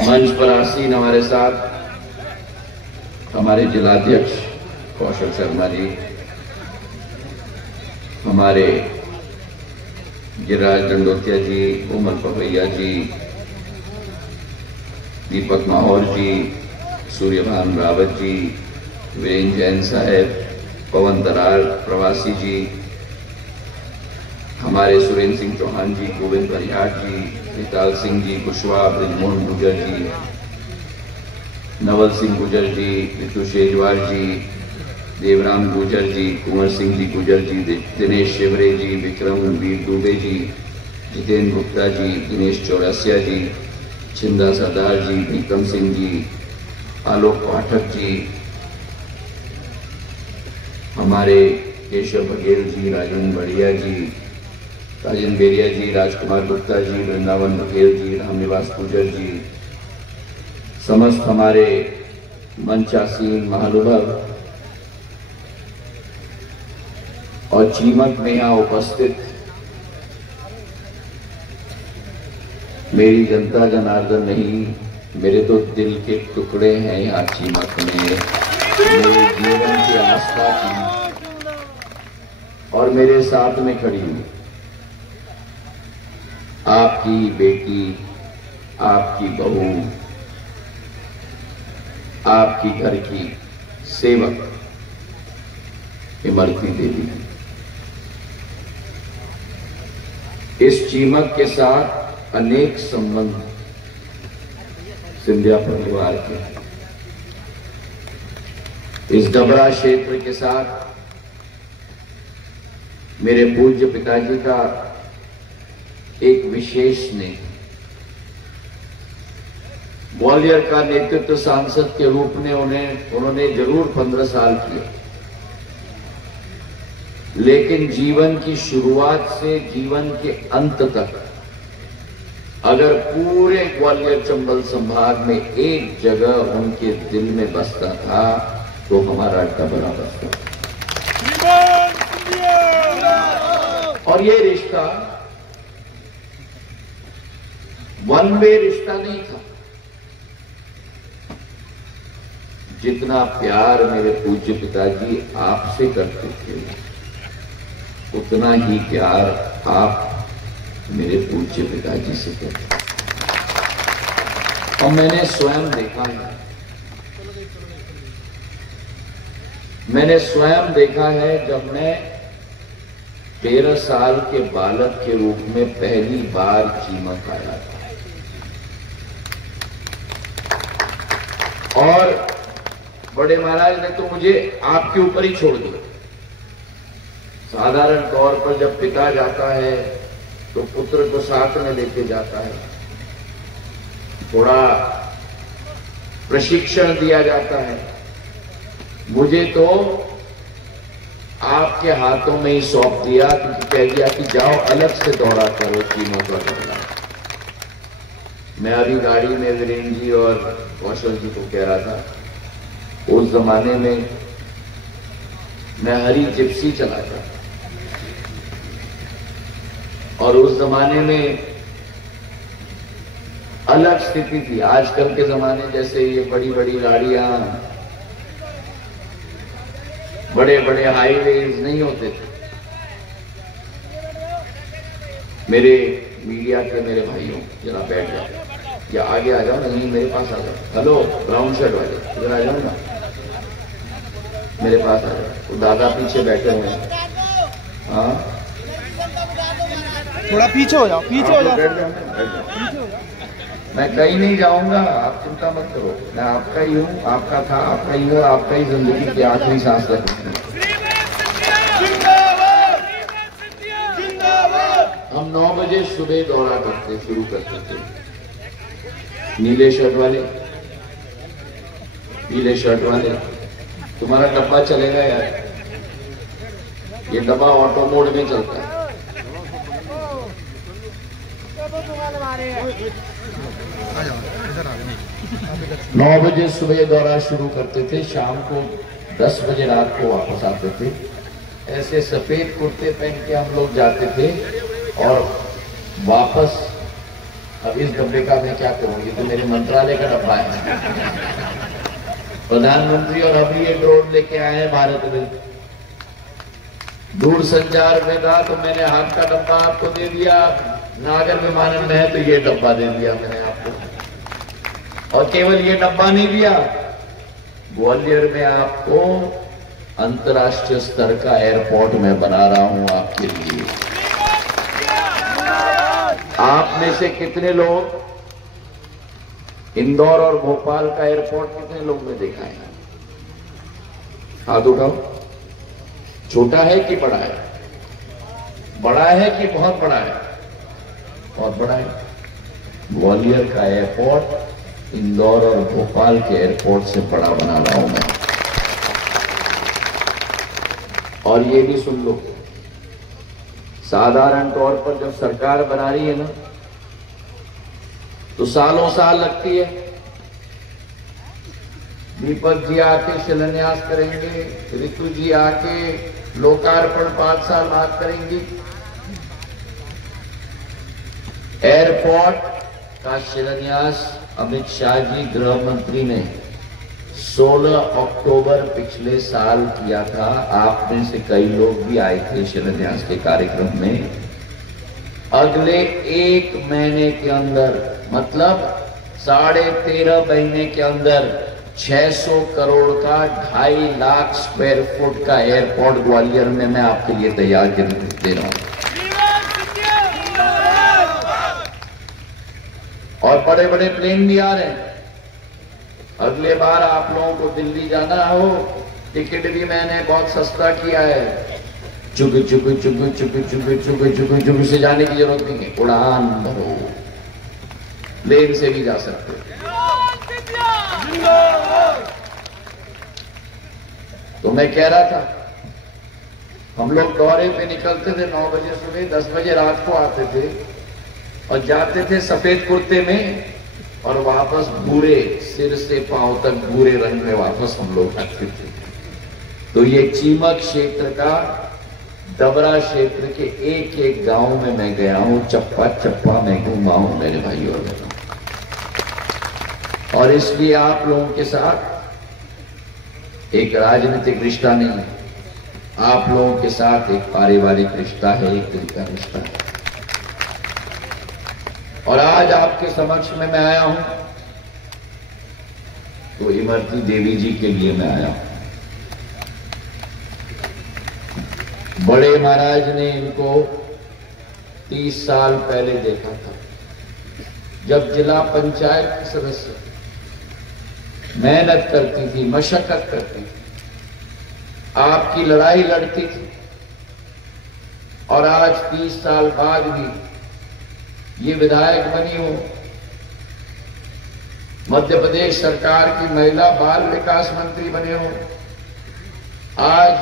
मंच पर आसीन हमारे साथ हमारे जिलाध्यक्ष कौशल शर्मा जी, हमारे गिरिराज दंडोतिया जी, उमर पवैया जी, दीपक माहौर जी, सूर्यभान रावत जी, वीरेंद्र जैन साहब, पवन दरार प्रवासी जी, हमारे सुरेंद्र सिंह चौहान जी, गोविंद परिहार जी, विताल सिंह जी कुशवाहा, ब्रिजमोहन गुजर जी, नवल सिंह गुजर जी, ऋतु शेजवार जी, देवराम गुजर जी, कुंवर सिंह जी गुजर जी, दिनेश शिवरे जी, विक्रम वीर दुबे जी, जितेंद्र गुप्ता जी, दिनेश चौरसिया जी, छिंदा सरदार जी, विक्रम सिंह जी, आलोक पाठक जी, हमारे केशव बघेल जी, राजेंद्र बढ़िया जी, राजेंद्र बेरिया जी, राजकुमार गुप्ता जी, वृंदावन बघेल जी, रामनिवास गुजर जी, समस्त हमारे मंचासीन महानुभाव और चीमक में यहां उपस्थित मेरी जनता जनार्दन नहीं, मेरे तो दिल के टुकड़े हैं यहाँ चीमक में, मेरे जीवन की आस्था की और मेरे साथ में खड़ी हुई आपकी बेटी, आपकी बहू, आपकी घर की सेवक इमरती देवी। इस चीमक के साथ अनेक संबंध सिंधिया परिवार के, इस डबरा क्षेत्र के साथ मेरे पूज्य पिताजी का एक विशेष ने ग्वालियर का नेतृत्व सांसद के रूप में उन्होंने जरूर 15 साल किए, लेकिन जीवन की शुरुआत से जीवन के अंत तक अगर पूरे ग्वालियर चंबल संभाग में एक जगह उनके दिल में बसता था तो हमारा डबरा बसता था। और ये रिश्ता वन वे रिश्ता नहीं था। जितना प्यार मेरे पूज्य पिताजी आपसे करते थे, उतना ही प्यार आप मेरे पूज्य पिताजी से करते। और मैंने स्वयं देखा है जब मैं 13 साल के बालक के रूप में पहली बार चीमक आया था और बड़े महाराज ने तो मुझे आपके ऊपर ही छोड़ दिया। साधारण तौर पर जब पिता जाता है तो पुत्र को साथ में लेके जाता है, थोड़ा प्रशिक्षण दिया जाता है। मुझे तो आपके हाथों में ही सौंप दिया, क्योंकि कह दिया कि जाओ अलग से दौड़ा करो तीनों का दौड़ा। मैं अभी गाड़ी में वीरेंद्र जी और कौशल जी को कह रहा था, उस जमाने में मैं हरी जिप्सी चलाता और उस जमाने में अलग स्थिति थी। आजकल के जमाने जैसे ये बड़ी बड़ी गाड़ियां, बड़े बड़े हाईवेज नहीं होते थे। मेरे मीडिया के मेरे भाइयों जरा बैठ जाओ या आगे आ जाओ, नहीं मेरे पास आ जाओ। हेलो ब्राउन शर्ट वाले इधर आ जाओ ना, मेरे पास आ जाओ। वो दादा पीछे बैठे हुए हैं। हाँ थोड़ा पीछे हो जाओ, पीछे हो जाओ। मैं कहीं नहीं जाऊंगा, आप चिंता मत करो, मैं आपका ही हूँ, आपका था, आपका ही हूँ, आपका ही जिंदगी की आखिरी सांस तक। हम 9 बजे सुबह दौड़ा शुरू करते थे। नीले शर्ट वाले तुम्हारा डब्बा चलेगा यार, ये डब्बा ऑटो मोड में चलता है। 9 बजे सुबह दौरा शुरू करते थे, शाम को 10 बजे रात को वापस आते थे। ऐसे सफेद कुर्ते पहन के हम लोग जाते थे और वापस अब इस डब्बे का मैं क्या करूं, ये तो मेरे मंत्रालय का डब्बा है। प्रधानमंत्री और अभी ये ड्रोन लेके आए हैं भारत में। दूर संचार में था तो मैंने हाथ का डब्बा आपको दे दिया, नागर विमानन में है तो ये डब्बा दे दिया मैंने आपको। और केवल ये डब्बा नहीं दिया, ग्वालियर में आपको अंतर्राष्ट्रीय स्तर का एयरपोर्ट मैं बना रहा हूं आपके लिए। आप में से कितने लोग इंदौर और भोपाल का एयरपोर्ट, कितने लोग ने देखा है? हाथ उठाओ। छोटा है कि बड़ा है? बड़ा है कि बहुत बड़ा है? बहुत बड़ा है। ग्वालियर का एयरपोर्ट इंदौर और भोपाल के एयरपोर्ट से बड़ा बना रहा हूं मैं। और ये भी सुन लो, साधारण तौर पर जब सरकार बना रही है ना तो सालों साल लगती है। दीपक जी आके शिलान्यास करेंगे, ऋतु जी आके लोकार्पण 5 साल बाद करेंगी। एयरपोर्ट का शिलान्यास अमित शाह जी गृह मंत्री ने 16 अक्टूबर पिछले साल किया था। आप में से कई लोग भी आए थे शिलान्यास के कार्यक्रम में। अगले 1 महीने के अंदर, मतलब 13.5 महीने के अंदर 600 करोड़ का 2.5 लाख स्क्वायर फुट का एयरपोर्ट ग्वालियर में मैं आपके लिए तैयार कर दे रहा हूं। और बड़े बड़े प्लेन भी आ रहे हैं। अगले बार आप लोगों को दिल्ली जाना हो, टिकट भी मैंने बहुत सस्ता किया है। चुक चुक चुक चुक चुक चुक चुक चुक से जाने की जरूरत नहीं है, उड़ान भरो, प्लेन से भी जा सकते हो। तो मैं कह रहा था, हम लोग दौरे पे निकलते थे 9 बजे सुबह, 10 बजे रात को आते थे और जाते थे सफेद कुर्ते में और वापस भूरे, सिर से पांव तक भूरे रंग में वापस हम लोग आते थे। तो ये चीमक क्षेत्र का, डबरा क्षेत्र के एक एक गांव में मैं गया हूं, चप्पा चप्पा में घूमा हूं मेरे भाइयों और बहनों। और इसलिए आप लोगों के साथ एक राजनीतिक रिश्ता नहीं है, आप लोगों के साथ एक पारिवारिक रिश्ता है, एक दिल का रिश्ता है। और आज आपके समक्ष में मैं आया हूं तो इमरती देवी जी के लिए मैं आया हूं। बड़े महाराज ने इनको 30 साल पहले देखा था, जब जिला पंचायत की सदस्य मेहनत करती थी, मशक्कत करती थी, आपकी लड़ाई लड़ती थी। और आज 30 साल बाद भी ये विधायक बनी हो, मध्य प्रदेश सरकार की महिला बाल विकास मंत्री बने हो, आज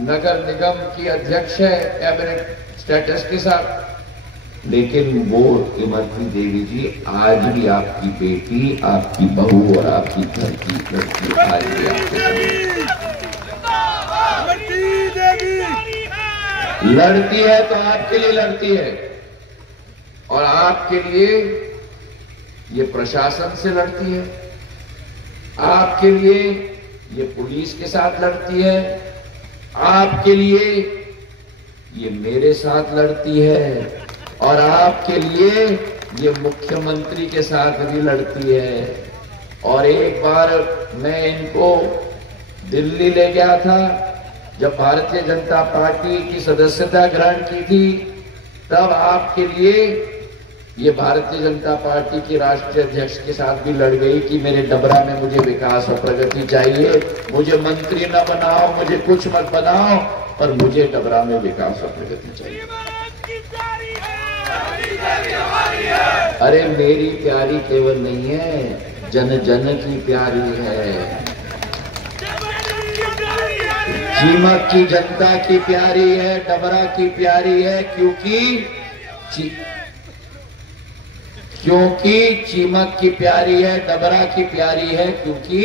नगर निगम की अध्यक्ष है कैबिनेट स्टेटस के साथ। लेकिन वो इमरती देवी जी आज भी आपकी बेटी, आपकी बहू और आपकी घर की लड़की आज भी आपके लड़ती है, तो आपके लिए लड़ती है। और आपके लिए ये प्रशासन से लड़ती है, आपके लिए ये पुलिस के साथ लड़ती है, आपके लिए ये मेरे साथ लड़ती है, और आपके लिए ये मुख्यमंत्री के साथ भी लड़ती है। और एक बार मैं इनको दिल्ली ले गया था, जब भारतीय जनता पार्टी की सदस्यता ग्रहण की थी, तब आपके लिए ये भारतीय जनता पार्टी के राष्ट्रीय अध्यक्ष के साथ भी लड़ गई कि मेरे डबरा में मुझे विकास और प्रगति चाहिए, मुझे मंत्री न बनाओ, मुझे कुछ मत बनाओ, पर मुझे डबरा में विकास और प्रगति चाहिए। अरे मेरी प्यारी केवल नहीं है, जन जन की प्यारी है, चीमक की जनता की प्यारी है, डबरा की प्यारी है। क्योंकि चीमक की प्यारी है, डबरा की प्यारी है, क्योंकि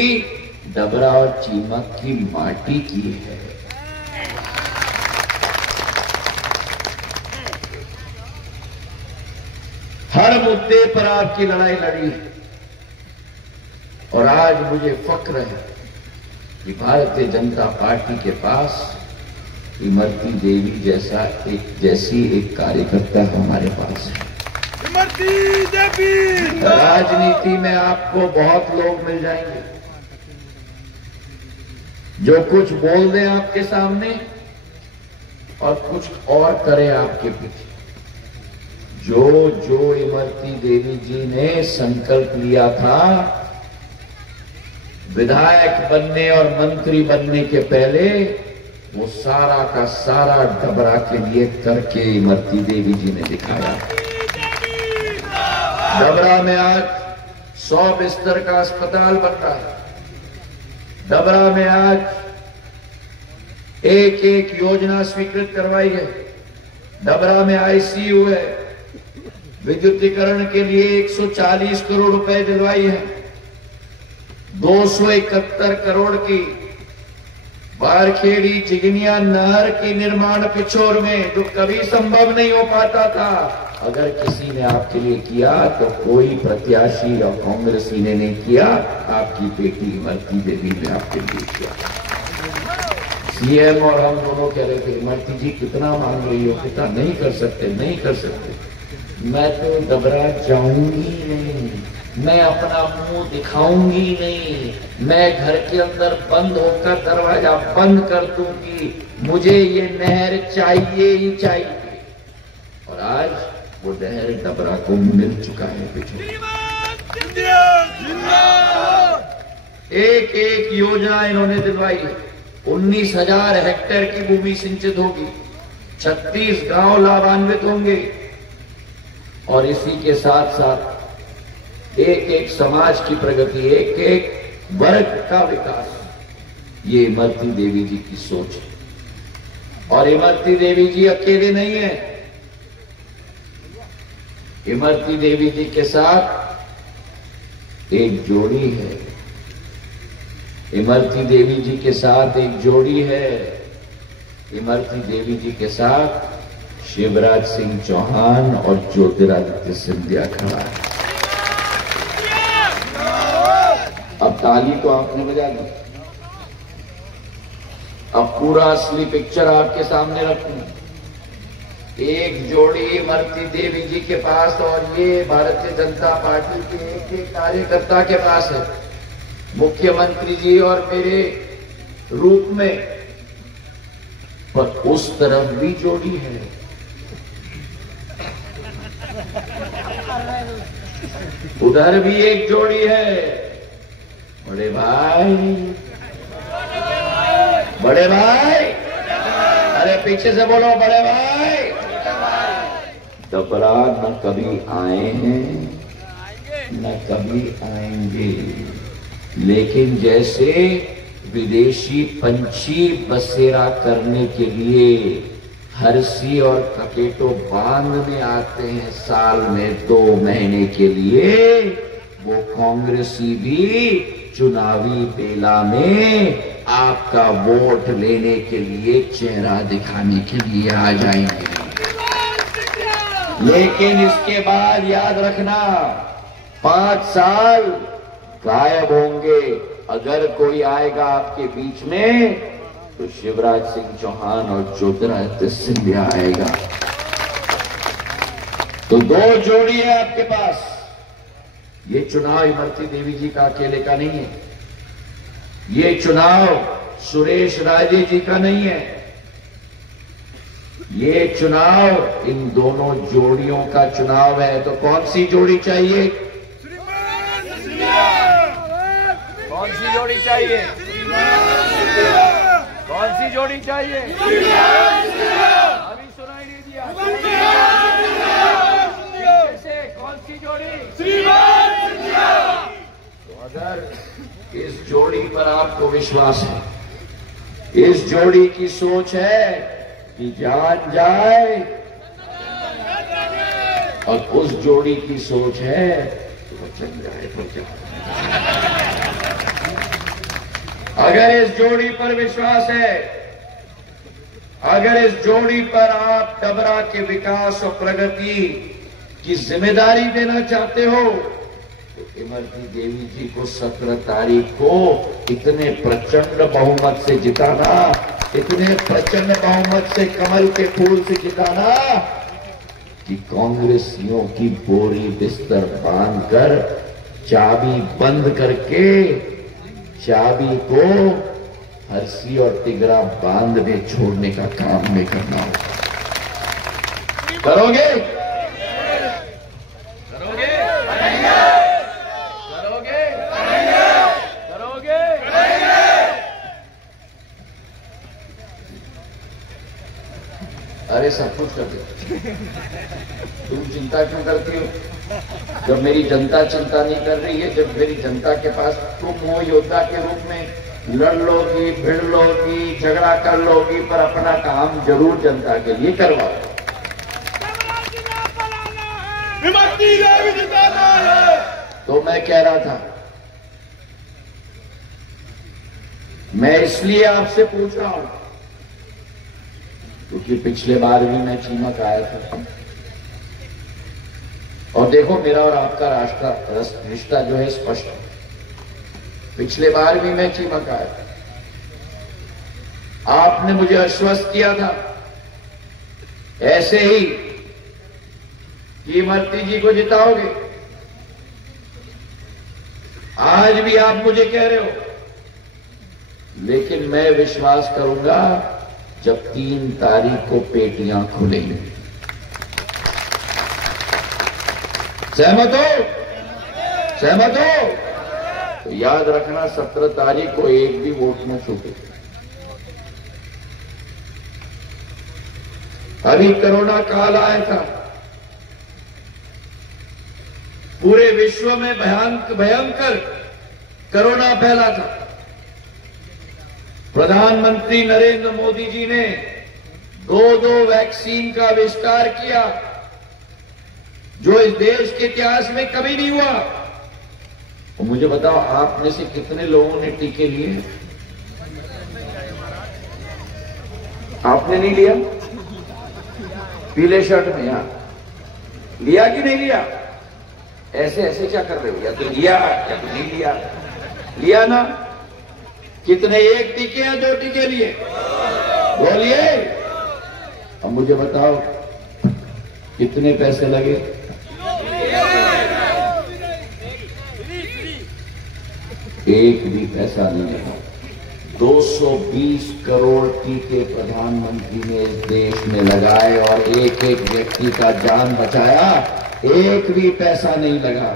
डबरा और चीमक की माटी की है। हर मुद्दे पर आपकी लड़ाई लड़ी है। और आज मुझे फक्र है कि भारतीय जनता पार्टी के पास इमरती देवी जैसी एक कार्यकर्ता हमारे पास है। इमरती देवी। राजनीति में आपको बहुत लोग मिल जाएंगे जो कुछ बोल दें आपके सामने और कुछ और करें आपके पीछे। जो इमरती देवी जी ने संकल्प लिया था विधायक बनने और मंत्री बनने के पहले, वो सारा का सारा डबरा के लिए करके इमरती देवी जी ने दिखाया। डबरा में आज 100 बिस्तर का अस्पताल बन रहा है। डबरा में आज एक एक योजना स्वीकृत करवाई है। डबरा में आईसीयू है। विद्युतीकरण के लिए 140 करोड़ रुपए दिलवाई है। 271 करोड़ की बारखेड़ी चिगनिया नहर की निर्माण पिछोर में, जो कभी संभव नहीं हो पाता था, अगर किसी ने आपके लिए किया तो कोई प्रत्याशी और कांग्रेसी ने नहीं किया, आपकी बेटी इमरती देवी ने आपके लिए किया। सीएम और हम दोनों कह रहे थे इमरती जी कितना मांग रही हो, कितना, नहीं कर सकते, नहीं कर सकते। मैं तो डबरा जाऊंगी नहीं, मैं अपना मुंह दिखाऊंगी नहीं, मैं घर के अंदर बंद होकर दरवाजा बंद कर दूंगी, मुझे ये नहर चाहिए ही चाहिए। और आज वो नहर डबरा को मिल चुका है। एक एक योजना इन्होंने दिलवाई। 19,000 हेक्टेयर की भूमि सिंचित होगी, 36 गांव लाभान्वित होंगे और इसी के साथ साथ एक एक समाज की प्रगति, एक एक वर्ग का विकास, ये इमरती देवी जी की सोच है। और इमरती देवी जी अकेले नहीं है। इमरती देवी जी के साथ एक जोड़ी है। इमरती देवी जी के साथ एक जोड़ी है। इमरती देवी जी के साथ शिवराज सिंह चौहान और ज्योतिरादित्य सिंधिया खड़ा है। अब ताली तो आपने बजा दी, अब पूरा असली पिक्चर आपके सामने रखूं। एक जोड़ी इमरती देवी जी के पास और ये भारतीय जनता पार्टी के एक एक कार्यकर्ता के पास है, मुख्यमंत्री जी और मेरे रूप में। पर उस तरफ भी जोड़ी है। उधर भी एक जोड़ी है। बड़े भाई, बड़े भाई, अरे पीछे से बोलो बड़े भाई। डबरा न कभी आए हैं न कभी आएंगे, लेकिन जैसे विदेशी पंछी बसेरा करने के लिए हरसी और ककेटो बांध में आते हैं साल में 2 महीने के लिए, वो कांग्रेसी भी चुनावी बेला में आपका वोट लेने के लिए, चेहरा दिखाने के लिए आ जाएंगे। लेकिन इसके बाद याद रखना, 5 साल गायब होंगे। अगर कोई आएगा आपके बीच में तो शिवराज सिंह चौहान और ज्योतिरादित्य सिंधिया आएगा। तो 2 जोड़ी है आपके पास। ये चुनाव इमरती देवी जी का अकेले का नहीं है। ये चुनाव सुरेश राजे जी का नहीं है। ये चुनाव इन दोनों जोड़ियों का चुनाव है। तो कौन सी जोड़ी चाहिए? कौन सी जोड़ी चाहिए? कौन सी जोड़ी चाहिए? अभी सुनाई नहीं दिया। पीछे से कौन सी जोड़ी? तो अगर इस जोड़ी पर आपको विश्वास है, इस जोड़ी की सोच है कि जान जाए, और उस जोड़ी की सोच है कि वो चल जाए तो क्या। अगर इस जोड़ी पर विश्वास है, अगर इस जोड़ी पर आप डबरा के विकास और प्रगति की जिम्मेदारी देना चाहते हो तो इमरती देवी जी को 17 तारीख को इतने प्रचंड बहुमत से जिताना, इतने प्रचंड बहुमत से कमल के फूल से जिताना कि कांग्रेसियों की बोरी बिस्तर बांधकर चाबी बंद करके चाबी को हरसी और तिगरा बांध में छोड़ने का काम में करना होगा। करोगे? करोगे? करोगे? करोगे? अरे सब कुछ कर दे। तुम चिंता क्यों करती हो? जब मेरी जनता चिंता नहीं कर रही है, जब मेरी जनता के पास तुम हो योद्धा के रूप में लड़ लोगी, भिड़ लोगी, झगड़ा कर लोगी, पर अपना काम जरूर जनता के लिए करवाओ। तो मैं कह रहा था, मैं इसलिए आपसे पूछ रहा हूं क्योंकि पिछले बार भी मैं चीमक आया था और देखो मेरा और आपका रिश्ता जो है स्पष्ट है। पिछले बार भी मैं चीमक आया था, आपने मुझे आश्वस्त किया था ऐसे ही कि इमरती जी को जिताओगे। आज भी आप मुझे कह रहे हो, लेकिन मैं विश्वास करूंगा जब 3 तारीख को पेटियां खुलेंगी। सहमत हो? सहमत हो? तो याद रखना 17 तारीख को एक भी वोट न छूटे। अभी कोरोना काल आया था, पूरे विश्व में भयंकर कोरोना फैला था। प्रधानमंत्री नरेंद्र मोदी जी ने 2 वैक्सीन का आविष्कार किया जो इस देश के इतिहास में कभी नहीं हुआ। और मुझे बताओ, आप में से कितने लोगों ने टीके लिए? आपने नहीं लिया? पीले शर्ट में यहां लिया कि नहीं लिया? ऐसे ऐसे क्या कर रहे हो? या तो लिया या तो नहीं लिया। लिया ना? कितने? 1 टीके या 2 टीके लिए? बोलिए। अब मुझे बताओ कितने पैसे लगे? एक भी पैसा नहीं लगा। 220 करोड़ टीके प्रधानमंत्री ने इस देश में लगाए और एक एक व्यक्ति का जान बचाया, एक भी पैसा नहीं लगा।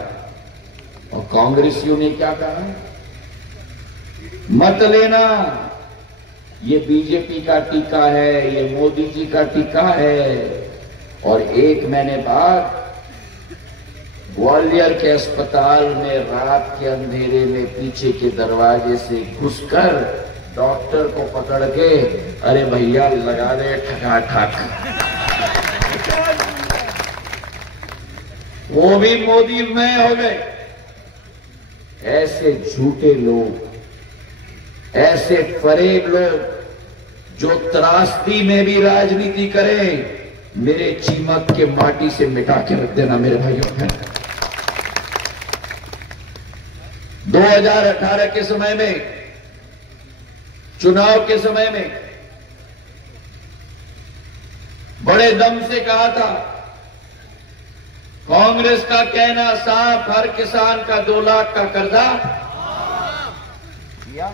और कांग्रेसियों ने क्या कहा? मत लेना, ये बीजेपी का टीका है, ये मोदी जी का टीका है। और एक महीने बाद ग्वालियर के अस्पताल में रात के अंधेरे में पीछे के दरवाजे से घुसकर डॉक्टर को पकड़ के, अरे भैया लगा दे ठकाठक। वो भी मोदी में हो गए। ऐसे झूठे लोग, ऐसे फरेब लोग जो त्रासदी में भी राजनीति करें, मेरे चीमक के माटी से मिटा के रख देना मेरे भाइयों। 2018 के समय में, चुनाव के समय में बड़े दम से कहा था, कांग्रेस का कहना साफ, हर किसान का 2 लाख का कर्जा किया।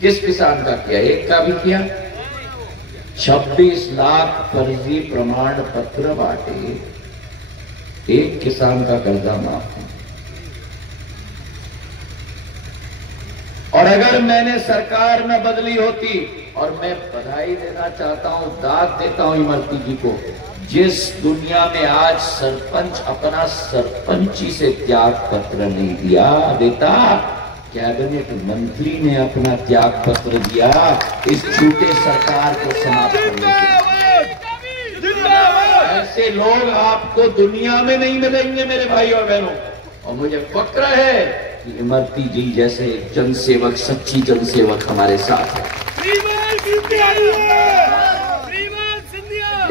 किस किसान का किया? एक का भी किया। 26 लाख फर्जी प्रमाण पत्र बांटे, एक किसान का कर्जा माफ। और अगर मैंने सरकार न बदली होती, और मैं बधाई देना चाहता हूं, दाद देता हूं इमरती जी को, जिस दुनिया में आज सरपंच अपना सरपंची से त्याग पत्र नहीं दिया देता, कैबिनेट मंत्री ने अपना त्याग पत्र दिया इस झूठे सरकार को समाप्त करने के लिए। ऐसे लोग आपको दुनिया में नहीं मिलेंगे मेरे भाई और बहनों। और मुझे फक्र है कि इमरती जी जैसे जनसेवक, सच्ची जनसेवक हमारे साथ है।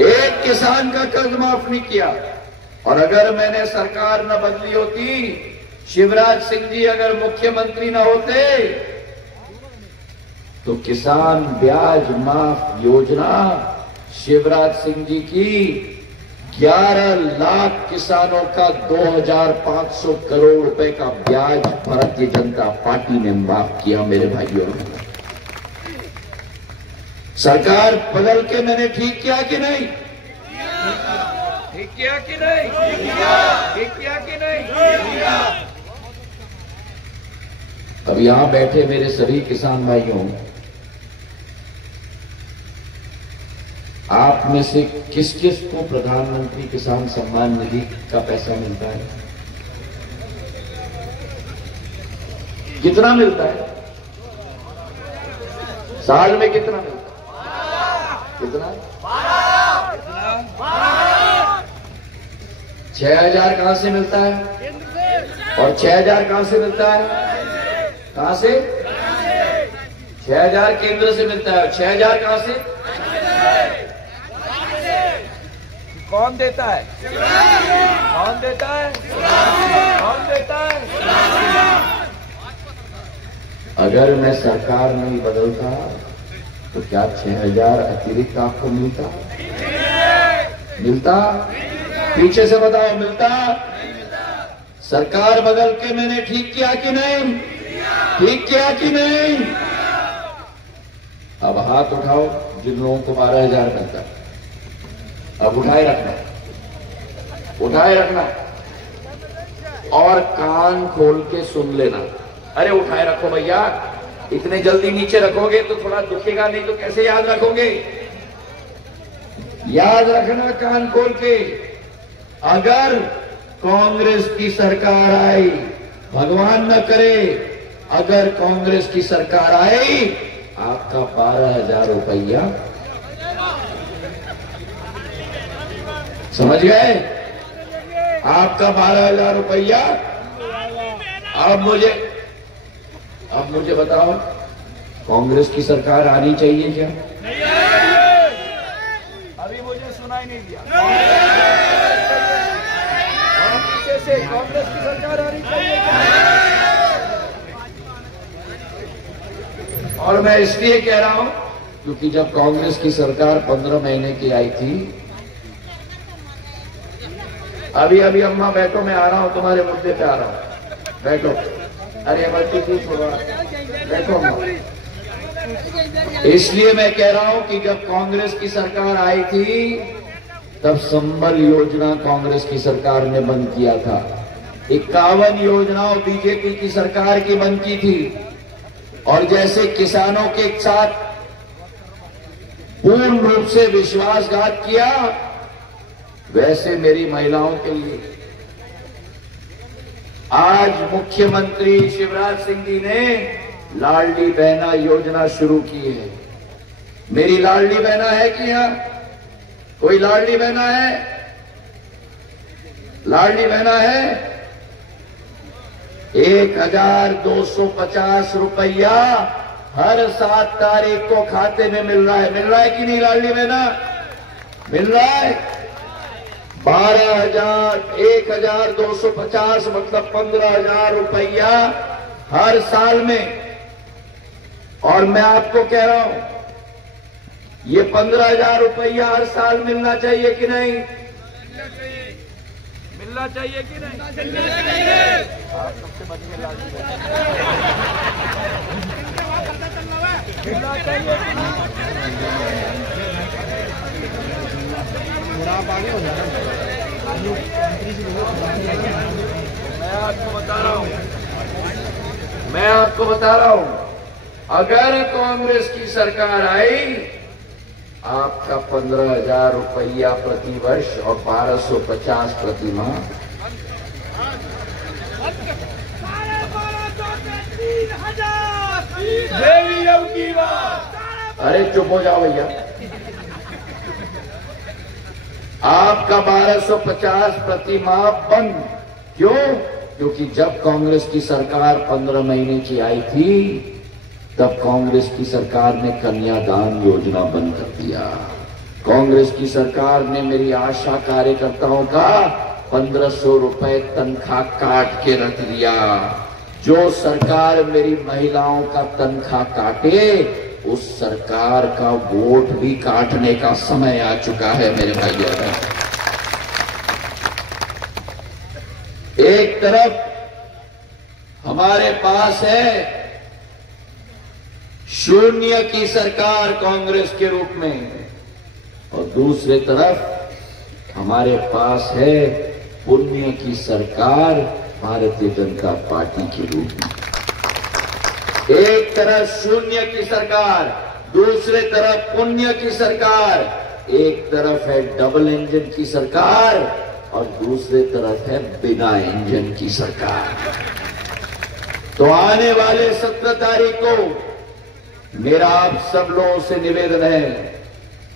एक किसान का कर्ज माफ नहीं किया। और अगर मैंने सरकार न बदली होती, शिवराज सिंह जी अगर मुख्यमंत्री न होते, तो किसान ब्याज माफ योजना शिवराज सिंह जी की 11 लाख किसानों का 2,500 करोड़ रुपए का ब्याज भारतीय जनता पार्टी ने माफ किया। मेरे भाइयों, सरकार बदल के मैंने ठीक किया कि नहीं? ठीक किया कि नहीं? ठीक किया कि नहीं? अब यहां बैठे मेरे सभी किसान भाइयों, आप में से किस किस को प्रधानमंत्री किसान सम्मान निधि का पैसा मिलता है? कितना मिलता है? साल में कितना मिलता है? कितना? 6,000 कहां से मिलता है? और 6,000 कहां से मिलता है? कहां से? 6,000 केंद्र से मिलता है। 6,000 कहां से? कौन देता है? कौन देता है? कौन देता है? अगर मैं सरकार नहीं बदलता तो क्या 6,000 अतिरिक्त आपको मिलता? मिलता? पीछे से बताओ, मिलता? सरकार बदल के मैंने ठीक किया कि नहीं? ठीक किया कि नहीं? अब हाथ उठाओ जिन लोगों को 12,000 मिलता है। अब उठाए रखना, उठाए रखना और कान खोल के सुन लेना। अरे उठाए रखो भैया, इतने जल्दी नीचे रखोगे तो थोड़ा दुखेगा, नहीं तो कैसे याद रखोगे? याद रखना कान खोल के। अगर कांग्रेस की सरकार आई, भगवान न करे, अगर कांग्रेस की सरकार आई, आपका 12,000 रुपया, समझ गए? आपका 12,000 रुपया। अब मुझे बताओ, कांग्रेस की सरकार आनी चाहिए क्या? अभी मुझे सुनाई नहीं दिया। पीछे से कांग्रेस की सरकार आनी चाहिए क्या? और मैं इसलिए कह रहा हूं क्योंकि जब कांग्रेस की सरकार 15 महीने की आई थी, अभी अम्मा बैठो, मैं आ रहा हूं, तुम्हारे मुद्दे पे आ रहा हूं, बैठो। अरे बच्ची तू छोड़ो, बैठो अम्मा। इसलिए मैं कह रहा हूं कि जब कांग्रेस की सरकार आई थी, तब संबल योजना कांग्रेस की सरकार ने बंद किया था। 51 योजनाओं बीजेपी की सरकार की बंद की थी। और जैसे किसानों के साथ पूर्ण रूप से विश्वासघात किया, वैसे मेरी महिलाओं के लिए आज मुख्यमंत्री शिवराज सिंह जी ने लाडली बहना योजना शुरू की है। मेरी लाडली बहना है कि यहां कोई लाडली बहना है? लाडली बहना है? 1,250 रुपया हर 7 तारीख को खाते में मिल रहा है। मिल रहा है कि नहीं लाडली बहना? मिल रहा है। 1,250 मतलब 15,000 रुपया हर साल में। और मैं आपको कह रहा हूं, ये 15,000 रुपया हर साल मिलना चाहिए कि नहीं? मिलना चाहिए कि नहीं? सबसे बढ़िया मिलना चाहिए कि नहीं? आप आगे हो जाए। मैं आपको बता रहा हूं, अगर कांग्रेस की सरकार आई, आपका 15,000 रुपया प्रति वर्ष और 1,250 प्रति माह। अरे चुप हो जाओ भैया। आपका 1,250 प्रति माह बंद। क्यों? क्योंकि जब कांग्रेस की सरकार 15 महीने की आई थी, तब कांग्रेस की सरकार ने कन्यादान योजना बंद कर दिया। कांग्रेस की सरकार ने मेरी आशा कार्यकर्ताओं का 1500 रुपए तनख्वाह काट के रख दिया। जो सरकार मेरी महिलाओं का तनख्वाह काटे, उस सरकार का वोट भी काटने का समय आ चुका है मेरे भाइयों। एक तरफ हमारे पास है शून्य की सरकार कांग्रेस के रूप में, और दूसरे तरफ हमारे पास है पुण्य की सरकार भारतीय जनता पार्टी के रूप में। एक तरफ शून्य की सरकार, दूसरे तरफ पुण्य की सरकार। एक तरफ है डबल इंजन की सरकार और दूसरे तरफ है बिना इंजन की सरकार। तो आने वाले 17 तारीख को मेरा आप सब लोगों से निवेदन है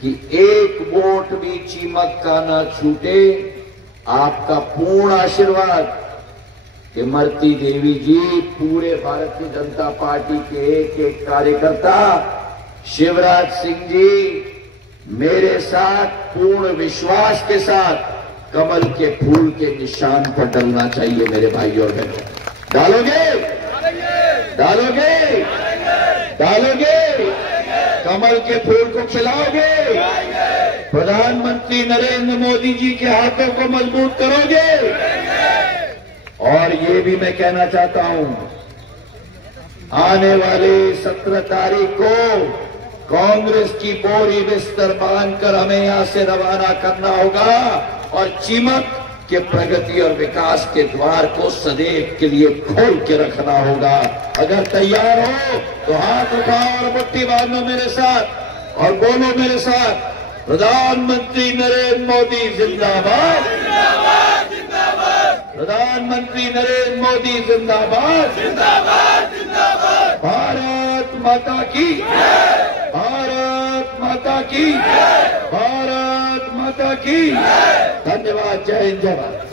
कि एक वोट भी चीमक का न छूटे। आपका पूर्ण आशीर्वाद, इमरती देवी जी, पूरे भारतीय जनता पार्टी के एक एक कार्यकर्ता, शिवराज सिंह जी, मेरे साथ पूर्ण विश्वास के साथ कमल के फूल के निशान पर डलना चाहिए मेरे भाई और बहनों। डालोगे? डालोगे? डालोगे? कमल के फूल को खिलाओगे? प्रधानमंत्री नरेंद्र मोदी जी के हाथों को मजबूत करोगे? और ये भी मैं कहना चाहता हूं, आने वाले 17 तारीख को कांग्रेस की बोरी बिस्तर बांधकर हमें यहां से रवाना करना होगा और चीमक के प्रगति और विकास के द्वार को सदैव के लिए खोल के रखना होगा। अगर तैयार हो तो हाथ उठाओ और मुट्ठी बांधो मेरे साथ और बोलो मेरे साथ, प्रधानमंत्री नरेंद्र मोदी जिंदाबाद, प्रधानमंत्री नरेंद्र मोदी जिंदाबाद, भारत माता की, भारत माता की, भारत माता की। धन्यवाद। जय हिंद, जय भारत।